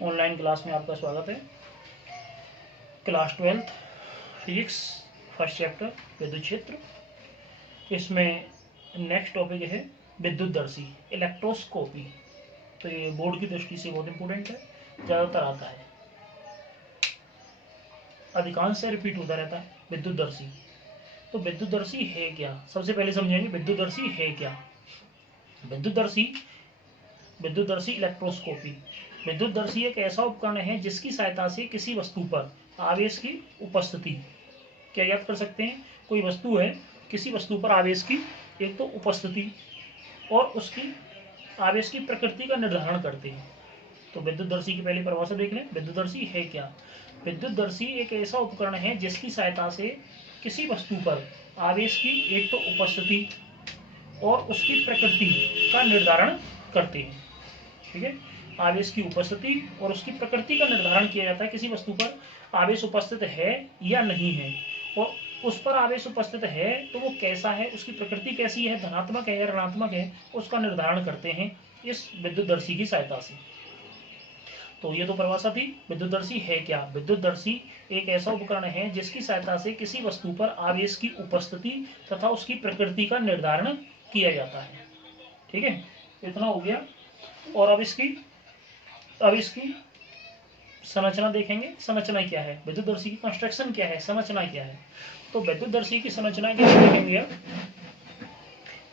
Online class में आपका स्वागत है। Class 12th physics first chapter विद्युत क्षेत्र। इसमें नेक्स्ट टॉपिक है विद्युतदर्शी इलेक्ट्रोस्कोपी। तो ये बोर्ड की दृष्टि से बहुत इंपॉर्टेंट है, ज़्यादातर आता है, अधिकांश से रिपीट होता रहता है विद्युतदर्शी। तो विद्युतदर्शी है क्या, सबसे पहले समझेंगे विद्युतदर्शी है क्या। विद्युतदर्शी इलेक्ट्रोस्कोपी। विद्युतदर्शी एक ऐसा उपकरण है जिसकी सहायता से किसी वस्तु पर आवेश की उपस्थिति, क्या याद कर सकते हैं, कोई वस्तु है, किसी वस्तु पर आवेश की एक तो उपस्थिति और उसकी आवेश की प्रकृति का निर्धारण करते हैं। तो विद्युतदर्शी की पहली परिभाषा देख लें। विद्युतदर्शी है क्या। विद्युतदर्शी एक ऐसा उपकरण है जिसकी सहायता से किसी वस्तु पर आवेश की एक तो उपस्थिति और उसकी प्रकृति का निर्धारण करते हैं। ठीक है, आवेश की उपस्थिति और उसकी प्रकृति का निर्धारण किया जाता है। किसी वस्तु पर आवेश उपस्थित है या नहीं है, और उस पर आवेश उपस्थित है तो वो कैसा है, उसकी प्रकृति कैसी है, धनात्मक है या ऋणात्मक है, उसका निर्धारण करते हैं इस विद्युतदर्शी की सहायता से। तो ये तो परिभाषा थी। विद्युतदर्शी है क्या। विद्युतदर्शी एक ऐसा उपकरण है जिसकी सहायता से किसी वस्तु पर आवेश की उपस्थिति तथा उसकी प्रकृति का निर्धारण किया जाता है। ठीक है, इतना हो गया। और अब इसकी संरचना देखेंगे। संरचना क्या है, विद्युतदर्शी की कंस्ट्रक्शन क्या है, संरचना क्या है। तो विद्युतदर्शी की संरचना क्या देखेंगे।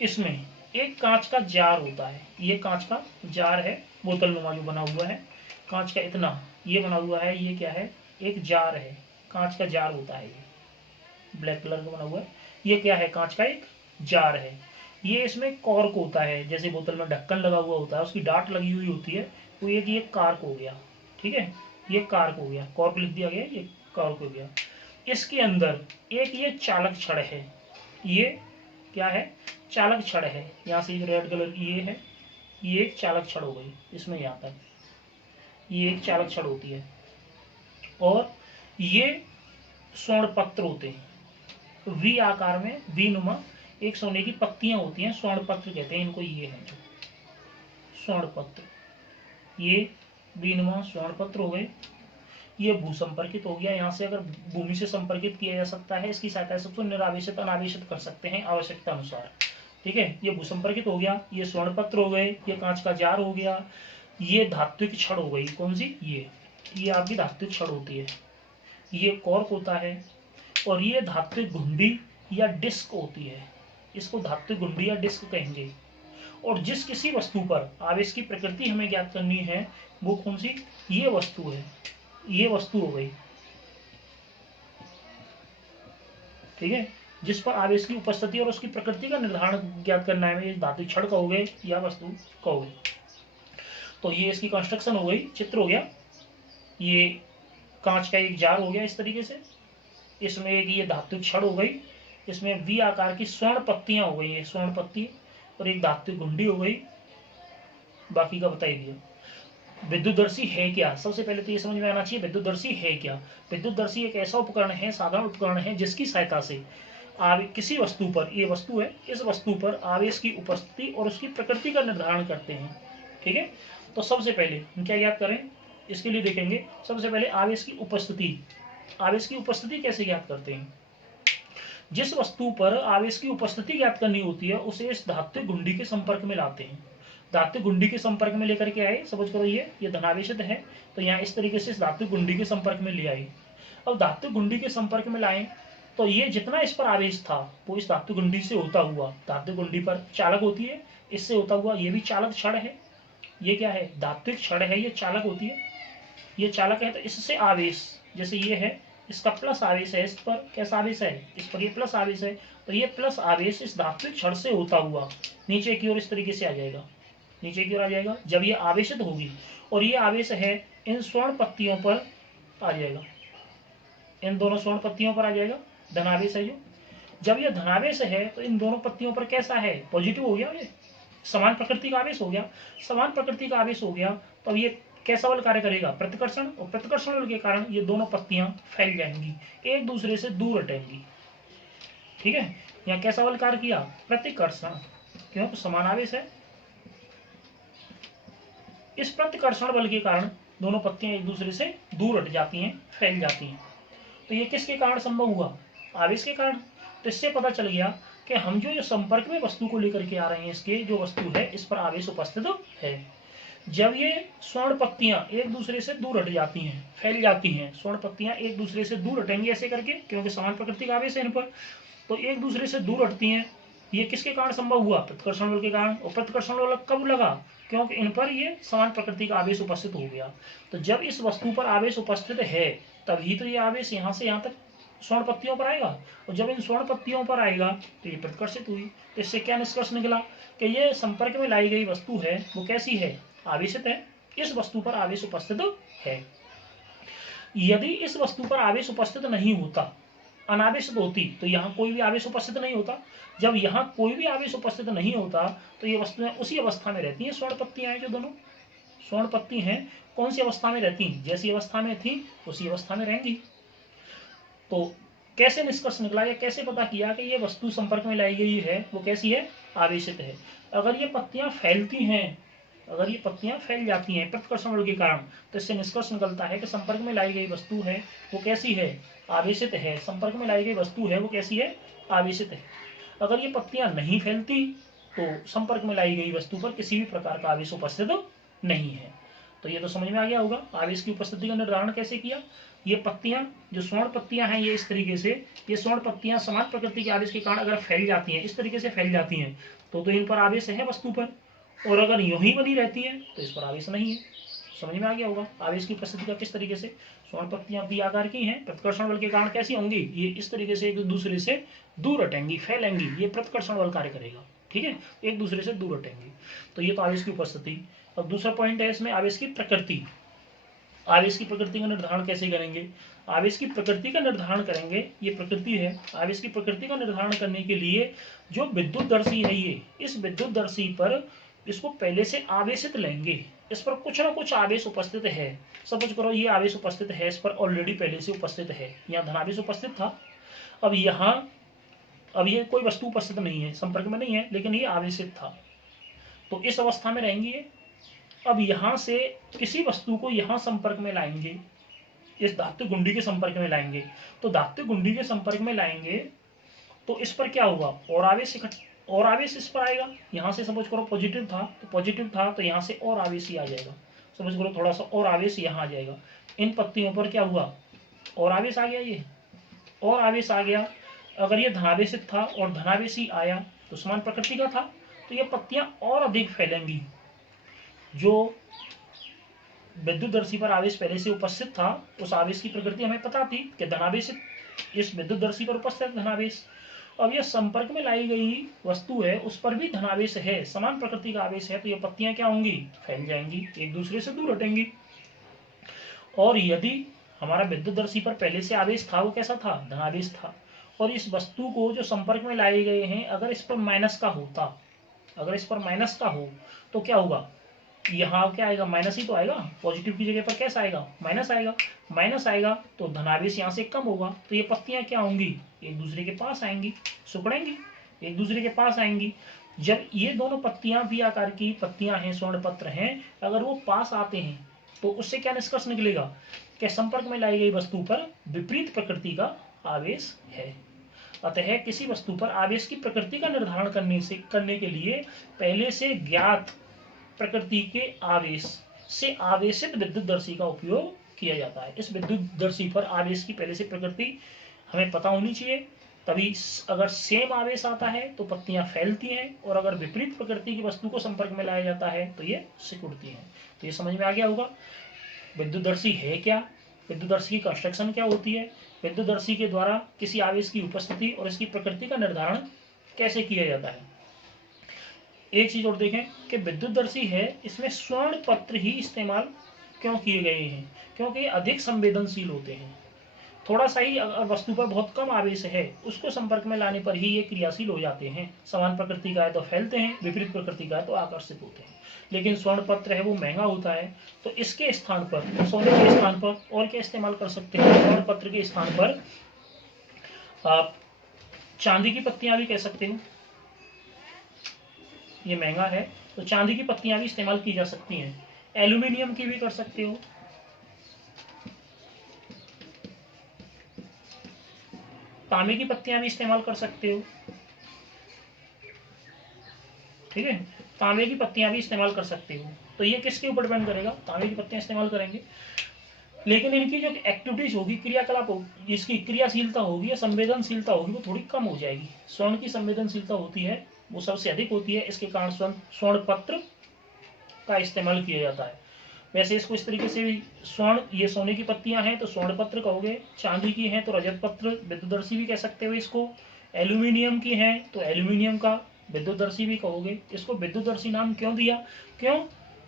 इसमें एक कांच का जार होता है, ये कांच का जार है, बोतल नुमा जो बना हुआ है कांच का, इतना ये बना हुआ है, ये क्या है, एक जार है, कांच का जार होता है, ये ब्लैक कलर का बना हुआ है, ये क्या है, कांच का एक जार है। ये इसमें कॉर्क होता है, जैसे बोतल में ढक्कन लगा हुआ होता है, उसकी डाट लगी हुई होती है, तो ये कार्क हो गया। ठीक है, ये कार्क हो गया, कॉर्क लिख दिया गया, ये कार्क हो गया। इसके अंदर एक ये चालक छड़ है, ये क्या है, चालक छड़ है। यहाँ से रेड कलर की ये है, ये एक चालक छड़ हो गई, इसमें यहाँ तक ये एक चालक छड़ होती है। और ये स्वर्ण पत्र होते हैं, वी आकार में, वी नुमा एक सोने की पत्तियां होती हैं, स्वर्ण पत्र कहते हैं इनको। ये है जो स्वर्ण पत्र, ये वी नुमा स्वर्ण पत्र हो गए। ये भूसंपर्कित हो गया, यहाँ से अगर भूमि से संपर्कित किया जा सकता है, इसकी सहायता से तो निरावेशित अनावेशित कर सकते हैं आवश्यकता अनुसार। ठीक है, ये भूसंपर्कित हो गया, ये स्वर्ण पत्र हो गए, ये कांच का जार हो गया, ये धात्विक छड़ हो गई, कौन सी, ये आपकी धात्विक छड़ होती है, ये कॉर्क होता है, और ये धात्विक घुंडी या डिस्क होती है, इसको धात्विक घुंडी या डिस्क कहेंगे। और जिस किसी वस्तु पर आवेश की प्रकृति हमें ज्ञात करनी है, वो कौन सी, ये वस्तु है, ये वस्तु हो गई। ठीक है, जिस पर आवेश की उपस्थिति और उसकी प्रकृति का निर्धारण ज्ञात करना है, ये धात्विक छड़ कहोगे या वस्तु कहोगे। तो ये इसकी कंस्ट्रक्शन हो गई, चित्र हो गया। ये कांच का एक जार हो गया इस तरीके से, इसमें एक ये धात्विक छड़ हो गई, इसमें वी आकार की स्वर्ण पत्तियां हो गई, ये स्वर्ण पत्ती, और एक धात्विक घुंडी हो गई। बाकी का बता ही दिया। विद्युतदर्शी है क्या, सबसे पहले तो ये समझ में आना चाहिए विद्युतदर्शी है क्या। विद्युतदर्शी एक ऐसा उपकरण है, साधारण उपकरण है, जिसकी सहायता से किसी वस्तु पर, ये वस्तु है, इस वस्तु पर आवेश की उपस्थिति और उसकी प्रकृति का निर्धारण करते हैं। ठीक है, तो सबसे पहले हम क्या याद करें, इसके लिए देखेंगे। सबसे पहले आवेश की उपस्थिति। आवेश की उपस्थिति कैसे ज्ञात करते हैं, जिस वस्तु पर आवेश की उपस्थिति ज्ञात करनी होती है उसे इस धात्विक घुंडी के संपर्क में लाते हैं। धात्विक घुंडी के संपर्क में लेकर के आए, समझ करो ये धनावेशित है, तो यहाँ इस तरीके से इस धात्विक घुंडी के संपर्क में ले आए। अब धात्विक घुंडी के संपर्क में लाए तो ये जितना इस पर आवेश था वो इस धात्विक घुंडी से होता हुआ, धात्विक घुंडी पर चालक होती है, इससे होता हुआ, ये भी चालक छड़ है, ये क्या है, धात्विक छड़ है, ये चालक होती है, ये चालक है। तो इससे आवेश, जैसे ये है, इसका प्लस आवेश है, इस पर कैसा आवेश है, इस पर ये प्लस आवेश है, तो ये प्लस आवेश इस धात्विक छड़ से होता हुआ नीचे की ओर इस तरीके से आ जाएगा, नीचे की ओर आ जाएगा। जब ये आवेशित होगी और ये आवेश है इन स्वर्ण पत्तियों पर आ जाएगा, इन दोनों स्वर्ण पत्तियों पर आ जाएगा, धनावेश है जो। जब ये धनावेश है तो इन दोनों पत्तियों पर कैसा है, पॉजिटिव हो गया, ये समान प्रकृति का आवेश हो गया। समान प्रकृति का आवेश हो गया तो ये कैसा बल कार्य करेगा, प्रतिकर्षण, और प्रतिकर्षण बल के कारण ये दोनों पत्तियां फैल जाएंगी, एक दूसरे से दूर हटेंगी। ठीक है, यहाँ कैसा बल कार्य किया, प्रतिकर्षण, क्यों, तो समान आवेश है। इस प्रतिकर्षण बल के कारण दोनों पत्तियां एक दूसरे से दूर हट जाती हैं, फैल जाती हैं। तो ये किसके कारण संभव हुआ? आवेश के कारण। तो इससे पता चल गया कि हम जो संपर्क में वस्तु को लेकर के आ रहे हैं, इसके जो वस्तु है इस पर आवेश उपस्थित है। जब ये स्वर्ण पत्तियां एक दूसरे से दूर हट जाती हैं, फैल जाती हैं, स्वर्ण पत्तियां एक दूसरे से दूर हटेंगी ऐसे करके, क्योंकि समान प्रकृति का आवेश है इन पर, तो एक दूसरे से दूर हटती हैं। ये किसके कारण संभव हुआ? प्रतिकर्षण बल के कारण। और प्रतिकर्षण बल कब लगा? क्योंकि इन पर ये समान प्रकृति का आवेश उपस्थित हो गया। तो जब इस वस्तु पर आवेश उपस्थित है तभी तो ये आवेश यहाँ से यहाँ तक स्वर्ण पत्तियों पर आएगा, और जब इन स्वर्ण पत्तियों पर आएगा तो ये प्रतिकर्षित हुई। तो इससे क्या निष्कर्ष निकला कि ये संपर्क में लाई गई वस्तु है वो कैसी है? आवेशित है। इस वस्तु पर आवेश उपस्थित है। यदि इस वस्तु पर आवेश उपस्थित नहीं होता, अनावेशित होती, तो यहाँ कोई भी आवेश उपस्थित नहीं होता। जब यहाँ कोई भी आवेश उपस्थित नहीं होता तो ये वस्तुएं उसी अवस्था में रहती हैं। स्वर्ण पत्तियां हैं जो दोनों स्वर्ण पत्ती हैं, कौन सी अवस्था में रहती हैं? जैसी अवस्था में थी उसी अवस्था में रहेंगी। तो कैसे निष्कर्ष निकला या कैसे पता किया कि ये वस्तु संपर्क में लाई गई है वो कैसी है? आवेशित है। अगर ये पत्तियां फैलती हैं, अगर ये पत्तियां फैल जाती हैं प्रतिकर्षण बल के कारण, तो इससे निष्कर्ष निकलता है कि संपर्क में लाई गई वस्तु है वो कैसी है? आवेशित है। संपर्क में लाई गई वस्तु है वो कैसी है? आवेशित है। अगर ये पत्तियां नहीं फैलती तो संपर्क में लाई गई वस्तु पर किसी भी प्रकार का आवेश उपस्थित नहीं है। तो ये तो समझ में आ गया होगा आवेश की उपस्थिति का निर्धारण कैसे किया। ये पत्तियां जो स्वर्ण पत्तियां हैं ये इस तरीके से, ये स्वर्ण पत्तियां समान प्रकृति के आवेश के कारण अगर फैल जाती हैं, इस तरीके से फैल जाती हैं, तो इन पर आवेश है वस्तु पर। और अगर यूं ही बनी रहती है तो इस पर आवेश नहीं है। समझ में आ गया होगा आवेश की उपस्थिति का किस तरीके से। स्वर्ण पत्तियां भी आकार की हैं, प्रतिकर्षण बल के कारण कैसी होंगी? ये इस तरीके से एक दूसरे से दूर हटेंगी, फैलेंगी, ये प्रतिकर्षण बल कार्य करेगा। ठीक है, एक दूसरे से दूर हटेंगी। तो ये तो आवेश की उपस्थिति। और दूसरा पॉइंट है इसमें आवेश की प्रकृति। आवेश की प्रकृति का निर्धारण कैसे करेंगे? आवेश की प्रकृति का निर्धारण करेंगे, ये प्रकृति है। आवेश की प्रकृति का निर्धारण करने के लिए जो विद्युतदर्शी है ये, इस विद्युतदर्शी पर इसको पहले से आवेशित लेंगे। इस पर कुछ ना कुछ आवेश उपस्थित है। सपोज करो ये आवेश उपस्थित है, इस पर ऑलरेडी पहले से उपस्थित है, यहाँ धनावेश उपस्थित था। अब यहाँ अब ये कोई वस्तु उपस्थित नहीं है, संपर्क में नहीं है, लेकिन ये आवेशित था, तो इस अवस्था में रहेंगी ये। अब यहां से किसी वस्तु को यहां संपर्क में लाएंगे, इस धातु गुंडी के संपर्क में लाएंगे, तो धातु गुंडी के संपर्क में लाएंगे तो इस पर क्या होगा? और आवेश इस पर आएगा। यहां से सपोज करो पॉजिटिव था तो पॉजिटिव था, तो यहां से और आवेश ही आ जाएगा। सपोज करो थोड़ा सा और आवेश यहां आ जाएगा। इन पत्तियों पर क्या हुआ? और आवेश आ गया, ये और आवेश आ गया। अगर ये धनावेशित था और धनावेश ही आया तो समान प्रकृति का था, तो ये पत्तियां और अधिक फैलेंगी। जो विद्युतदर्शी पर आवेश पहले से उपस्थित था उस आवेश की प्रकृति हमें पता थी कि धनावेशित, इस विद्युतदर्शी पर उपस्थित धनावेश। अब यह संपर्क में लाई गई वस्तु है उस पर भी धनावेश है, समान प्रकृति का आवेश है, तो ये पत्तियां क्या होंगी? फैल जाएंगी, एक दूसरे से दूर हटेंगी। और यदि हमारा विद्युतदर्शी पर पहले से आवेश था वो कैसा था? धनावेश था। और इस वस्तु को जो संपर्क में लाए गए हैं अगर इस पर माइनस का होता, अगर इस पर माइनस का हो तो क्या होगा? यहाँ क्या आएगा? माइनस ही तो आएगा। पॉजिटिव की जगह पर कैसा आएगा? माइनस आएगा। माइनस आएगा तो धनावेश यहाँ से कम होगा, तो ये पत्तियां क्या होंगी? एक दूसरे के पास आएंगी, सिकुड़ेंगी, एक दूसरे के पास आएंगी। जब ये दोनों पत्तियां भी आकार की पत्तियां हैं, स्वर्ण पत्र हैं, अगर वो पास आते हैं तो उससे क्या निष्कर्ष निकलेगा कि संपर्क में लाई गई वस्तु पर विपरीत प्रकृति का आवेश है। अतः किसी वस्तु पर आवेश की प्रकृति का निर्धारण करने के लिए पहले से ज्ञात प्रकृति के आवेश से आवेशित विद्युतदर्शी का उपयोग किया जाता है। इस विद्युतदर्शी पर आवेश की पहले से प्रकृति हमें पता होनी चाहिए, तभी अगर सेम आवेश आता है तो पत्तियां फैलती हैं, और अगर विपरीत प्रकृति की वस्तु को संपर्क में लाया जाता है तो ये सिकुड़ती हैं। तो ये समझ में आ गया होगा विद्युतदर्शी है क्या, विद्युतदर्शी की कंस्ट्रक्शन क्या होती है, विद्युतदर्शी के द्वारा किसी आवेश की उपस्थिति और इसकी प्रकृति का निर्धारण कैसे किया जाता है। एक चीज और देखें कि विद्युतदर्शी है इसमें स्वर्ण पत्र ही इस्तेमाल क्यों किए गए हैं? क्योंकि ये अधिक संवेदनशील होते हैं। थोड़ा सा ही अगर वस्तु पर बहुत कम आवेश है उसको संपर्क में लाने पर ही ये क्रियाशील हो जाते हैं। समान प्रकृति का है तो फैलते हैं, विपरीत प्रकृति का है तो आकर्षित होते हैं। लेकिन स्वर्ण पत्र है वो महंगा होता है, तो इसके स्थान पर, सोने के स्थान पर और क्या इस्तेमाल कर सकते हैं? स्वर्ण पत्र के स्थान पर आप चांदी की पत्तियां भी कह सकते हो। ये महंगा है तो चांदी की पत्तियां भी इस्तेमाल की जा सकती हैं। एल्यूमिनियम की भी कर सकते हो, तांबे की पत्तियां भी इस्तेमाल कर सकते हो, ठीक है, तांबे की पत्तियां भी इस्तेमाल कर सकते हो। तो ये किसके ऊपर डिपेंड करेगा, तांबे की पत्तियां इस्तेमाल करेंगे, लेकिन इनकी जो एक्टिविटीज होगी, क्रियाकलाप होगी, इसकी क्रियाशीलता होगी या संवेदनशीलता होगी वो थोड़ी कम हो जाएगी। स्वर्ण की संवेदनशीलता होती है वो सबसे अधिक होती है, इसके कारण स्वर्ण पत्र का इस्तेमाल किया जाता है। वैसे इसको इस तरीके से भी स्वर्ण, ये सोने की पत्तियां हैं तो स्वर्ण पत्र कहोगे, चांदी की हैं तो रजत पत्र विद्युतदर्शी भी कह सकते हो इसको, एल्यूमिनियम की हैं तो एल्यूमिनियम का विद्युतदर्शी भी कहोगे। इसको विद्युतदर्शी नाम क्यों दिया, क्यों,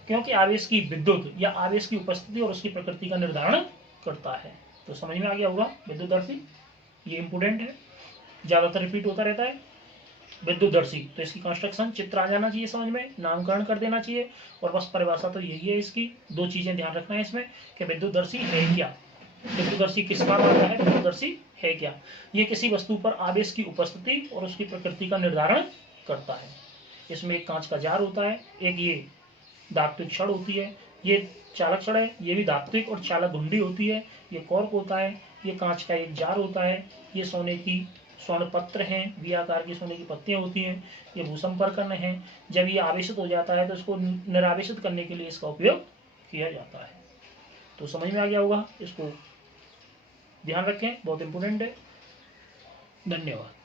क्योंकि आवेश की विद्युत या आवेश की उपस्थिति और उसकी प्रकृति का निर्धारण करता है। तो समझ में आ गया होगा विद्युतदर्शी, ये इंपोर्टेंट है, ज्यादातर रिपीट होता रहता है विद्युतदर्शी। तो इसकी कंस्ट्रक्शन चित्र आ जाना चाहिए समझ में, नामकरण कर देना चाहिए, और बस परिभाषा तो यही है इसकी। दो चीजें ध्यान रखना है इसमें कि विद्युतदर्शी है क्या, विद्युतदर्शी किस काम आता है, विद्युतदर्शी है क्या। ये किसी वस्तु पर आवेश की उपस्थिति और उसकी प्रकृति का निर्धारण करता है। इसमें एक कांच का जार होता है, एक ये धात्विक छड़ होती है, ये चालक छड़ है, ये भी धात्विक और चालक घुंडी होती है, ये कॉर्क होता है, ये कांच का एक जार होता है, ये सोने की स्वर्ण पत्र हैं, वी आकार की सोने की पत्तियां होती हैं, ये भूसंपर्कन है। जब ये आवेशित हो जाता है तो इसको निरावेशित करने के लिए इसका उपयोग किया जाता है। तो समझ में आ गया होगा, इसको ध्यान रखें, बहुत इंपोर्टेंट है। धन्यवाद।